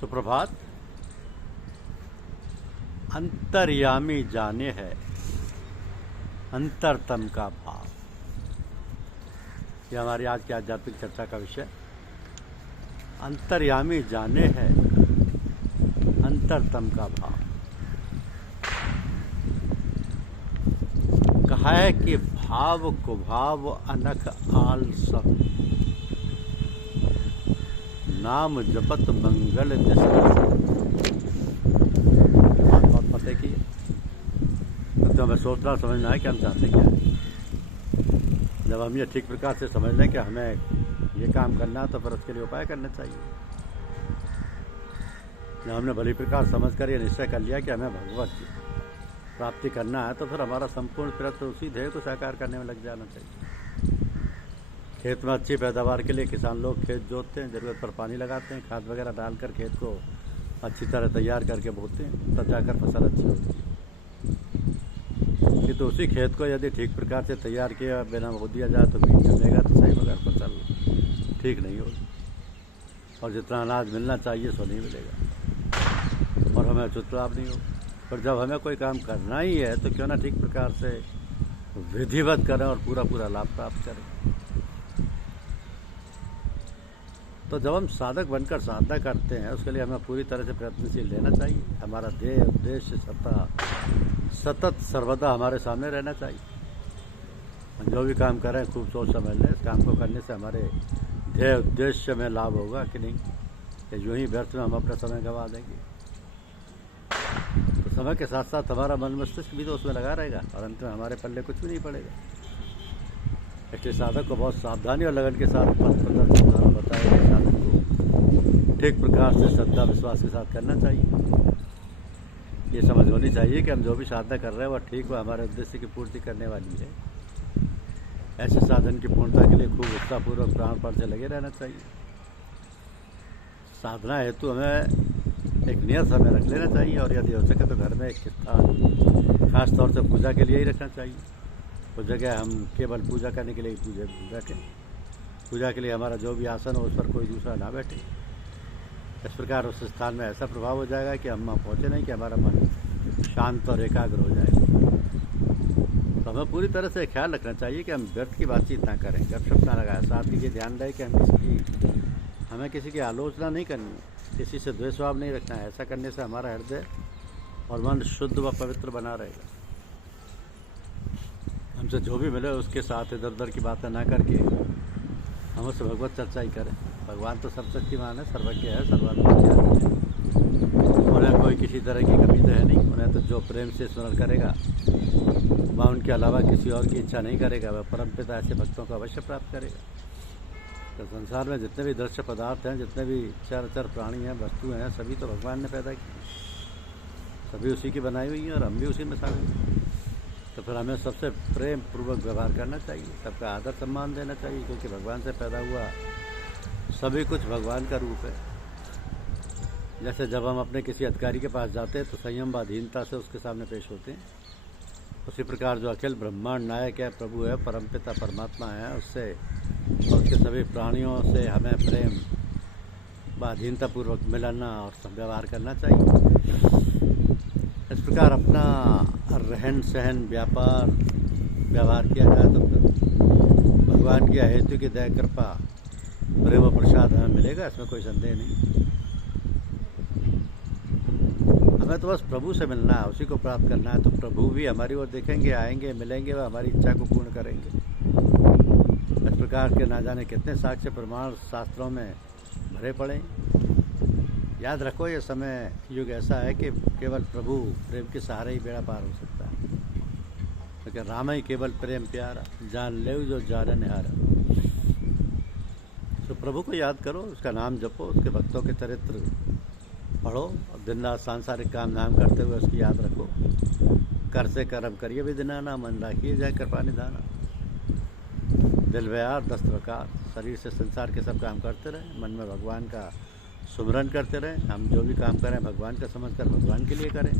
सुप्रभात। अंतर्यामी जाने है अंतरतम का भाव, यह हमारी आज की आध्यात्मिक चर्चा का विषय। अंतर्यामी जाने है अंतरतम का भाव। कहा है कि भाव को भाव अनख आल सब, नाम जपत मंगल दिस। बहुत पते की तो हमें सोचना समझना है कि हम चाहते क्या है। जब हम ये ठीक प्रकार से समझ लें कि हमें ये काम करना है तो फिर उसके लिए उपाय करने चाहिए। जब हमने भली प्रकार समझ कर ये निश्चय कर लिया कि हमें भगवत प्राप्ति करना है तो फिर हमारा संपूर्ण प्रयत्न उसी ध्येय को साकार करने में लग जाना चाहिए। खेत में अच्छी पैदावार के लिए किसान लोग खेत जोतते हैं, ज़रूरत पर पानी लगाते हैं, खाद वगैरह डालकर खेत को अच्छी तरह तैयार करके बोते हैं, तब जाकर फसल अच्छी होती है। कि तो उसी खेत को यदि ठीक प्रकार से तैयार किया बिना बो दिया जाए तो बीज जमेगा तो सही, मगर फसल ठीक नहीं होगी और जितना अनाज मिलना चाहिए सो नहीं मिलेगा और हमें उचित लाभ नहीं होगा। पर जब हमें कोई काम करना ही है तो क्यों ना ठीक प्रकार से विधिवत करें और पूरा लाभ प्राप्त करें। तो जब हम साधक बनकर साधना करते हैं उसके लिए हमें पूरी तरह से प्रयत्नशील रहना चाहिए। हमारा ध्येय उद्देश्य सतत सर्वदा हमारे सामने रहना चाहिए। हम जो भी काम करें खूब सोच समझ लें, इस काम को करने से हमारे ध्येय उद्देश्य में लाभ होगा कि नहीं, कि यूं ही व्यर्थ में हम अपना समय गंवा देंगे। तो समय के साथ साथ हमारा मन मस्तिष्क भी तो उसमें लगा रहेगा और अंत में हमारे पल्ले कुछ भी नहीं पड़ेगा। इसलिए साधक को बहुत सावधानी और लगन के साथ पथ प्रदर्शन द्वारा बताया गया साधक को ठीक प्रकार से श्रद्धा विश्वास के साथ करना चाहिए। ये समझ होनी चाहिए कि हम जो भी साधना कर रहे हैं वह ठीक व हमारे उद्देश्य की पूर्ति करने वाली है। ऐसे साधन की पूर्णता के लिए खूब उत्साहपूर्वक प्राणपण से लगे रहना चाहिए। साधना हेतु हमें एक नियत समय रख लेना चाहिए और यदि हो सके तो घर में एक स्थान खास तौर से पूजा के लिए ही रखना चाहिए। उस जगह हम केवल पूजा करने के लिए पूजा बैठे, पूजा के लिए हमारा जो भी आसन हो उस पर कोई दूसरा ना बैठे। इस प्रकार उस स्थान में ऐसा प्रभाव हो जाएगा कि हम वहाँ पहुँचे नहीं कि हमारा मन शांत और एकाग्र हो जाएगा। तो हमें पूरी तरह से ख्याल रखना चाहिए कि हम व्यर्थ की बातचीत ना करें, गपशप ना लगाएं। साथ ही ये ध्यान रहे कि हमें किसी की आलोचना नहीं करनी है, किसी से द्वेष भाव नहीं रखना है। ऐसा करने से हमारा हृदय और मन शुद्ध व पवित्र बना रहेगा। हमसे जो भी मिले उसके साथ इधर उधर की बातें ना करके हम उससे भगवत चर्चा ही करें। भगवान तो सर्वशक्तिमान है, सर्वज्ञ है, सर्वात्मज्ञ है। उन्हें कोई किसी तरह की कमी तो है नहीं। उन्हें तो जो प्रेम से स्मरण करेगा वह उनके अलावा किसी और की इच्छा नहीं करेगा, वह परमपिता ऐसे भक्तों को अवश्य प्राप्त करेगा। तो संसार में जितने भी दृश्य पदार्थ हैं, जितने भी चर प्राणी हैं, वस्तुएँ हैं, सभी तो भगवान ने पैदा की, सभी उसी की बनाई हुई हैं और हम भी उसी में शामिल हैं। तो फिर हमें सबसे प्रेम पूर्वक व्यवहार करना चाहिए, सबका आदर सम्मान देना चाहिए, क्योंकि भगवान से पैदा हुआ सभी कुछ भगवान का रूप है। जैसे जब हम अपने किसी अधिकारी के पास जाते हैं तो संयम व अधीनता से उसके सामने पेश होते हैं, उसी प्रकार जो अखिल ब्रह्मांड नायक है, प्रभु है, परमपिता परमात्मा है, उससे और उसके सभी प्राणियों से हमें प्रेम व अधीनतापूर्वक मिलना और व्यवहार करना चाहिए। इस प्रकार अपना रहन सहन व्यवहार किया जाए तो भगवान की अहेतु की दया कृपा प्रेम व प्रसाद हमें मिलेगा, इसमें कोई संदेह नहीं। हमें तो बस प्रभु से मिलना है, उसी को प्राप्त करना है। तो प्रभु भी हमारी ओर देखेंगे, आएंगे, मिलेंगे व हमारी इच्छा को पूर्ण करेंगे। इस प्रकार के ना जाने कितने साक्ष्य प्रमाण शास्त्रों में भरे पड़े। याद रखो ये समय युग ऐसा है कि केवल प्रभु प्रेम के सहारे ही बेड़ा पार हो सकता है। क्योंकि राम ही केवल प्रेम प्यारा, जान ले जो जाने निहारा। तो प्रभु को याद करो, उसका नाम जपो, उसके भक्तों के चरित्र पढ़ो और दिन रात सांसारिक काम धाम करते हुए उसकी याद रखो। कर से कर्म करिए विधिनाना, मन राखिए जाए कृपा निधाना। दिल व्यार 10 प्रकार, शरीर से संसार के सब काम करते रहें, मन में भगवान का सुमरन करते रहें। हम जो भी काम करें भगवान का समझकर भगवान के लिए करें।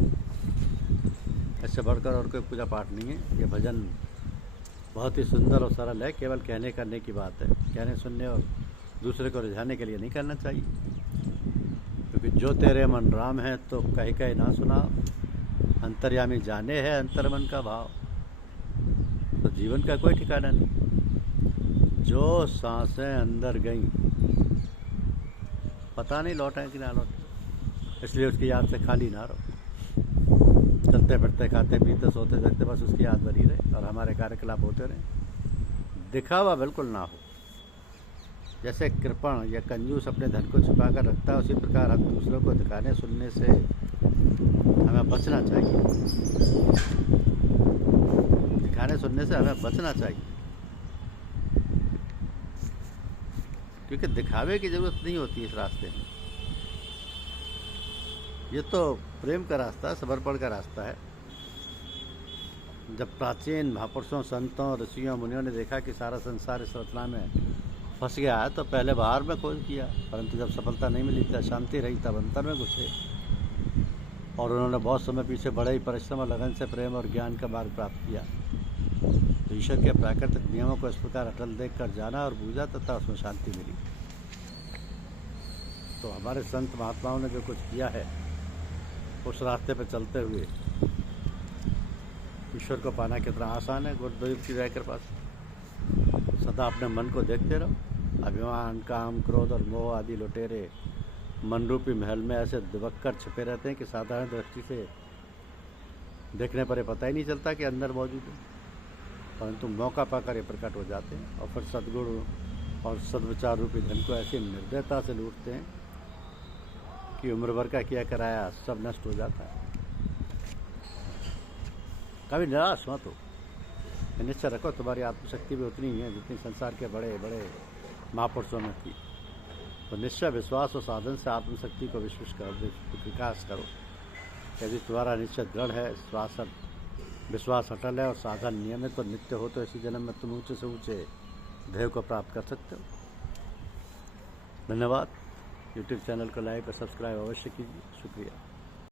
इससे बढ़कर और कोई पूजा पाठ नहीं है। ये भजन बहुत ही सुंदर और सरल है, केवल कहने करने की बात है। कहने सुनने और दूसरे को रिझाने के लिए नहीं करना चाहिए। क्योंकि जो तेरे मन राम है तो कह कह ना सुना, अंतर्यामी जाने है अंतर मन का भाव। तो जीवन का कोई ठिकाना नहीं। जो सांसें अंदर गई पता नहीं लौटें कि ना लौटें, इसलिए उसकी याद से खाली ना रहो। चलते फिरते खाते पीते सोते जगते बस उसकी याद बनी रहे और हमारे कार्यकलाप होते रहे। दिखावा बिल्कुल ना हो। जैसे कृपण या कंजूस अपने धन को छुपा कर रखता है, उसी प्रकार हम दूसरों को दिखाने सुनने से हमें बचना चाहिए। दिखाने सुनने से हमें बचना चाहिए, क्योंकि दिखावे की जरूरत नहीं होती इस रास्ते में। ये तो प्रेम का रास्ता, समर्पण का रास्ता है। जब प्राचीन महापुरुषों, संतों, ऋषियों, मुनियों ने देखा कि सारा संसार इस रचना में फंस गया है, तो पहले बाहर में खोज किया, परंतु जब सफलता नहीं मिली, तब शांति रही, तब अंतर में घुसे और उन्होंने बहुत समय पीछे बड़े ही परिश्रम और लगन से प्रेम और ज्ञान का मार्ग प्राप्त किया। तो ईश्वर के प्राकृतिक नियमों को इस प्रकार अटल देख कर जाना और बूझा तथा उसमें शांति मिली। तो हमारे संत महात्माओं ने जो कुछ किया है, उस रास्ते पर चलते हुए ईश्वर को पाना कितना आसान है। गुरुदेव की दया कृपा से सदा अपने मन को देखते रहो। अभिमान, काम, क्रोध और मोह आदि लुटेरे मन रूपी महल में ऐसे दुबक्कर छिपे रहते हैं कि साधारण दृष्टि से देखने पर पता ही नहीं चलता कि अंदर मौजूद है, परंतु मौका पाकर ये प्रकट हो जाते हैं और फिर सद्गुण और सद्विचार रूपी धन को ऐसी निर्दयता से लूटते हैं कि उम्र भर का किया कराया सब नष्ट हो जाता है। कभी निराश मत हो। निश्चय रखो तुम्हारी आत्मशक्ति भी उतनी ही है जितनी संसार के बड़े बड़े महापुरुषों में थी। तो निश्चय, विश्वास और साधन से आत्मशक्ति को विकास करो। यदि तुम्हारा निश्चय दृढ़ है, विश्वास अटल है और साधन नियमित और नित्य हो, तो इसी जन्म में तुम ऊंचे से ऊंचे ध्येय को प्राप्त कर सकते हो। धन्यवाद। यूट्यूब चैनल को लाइक और सब्सक्राइब अवश्य कीजिए। शुक्रिया।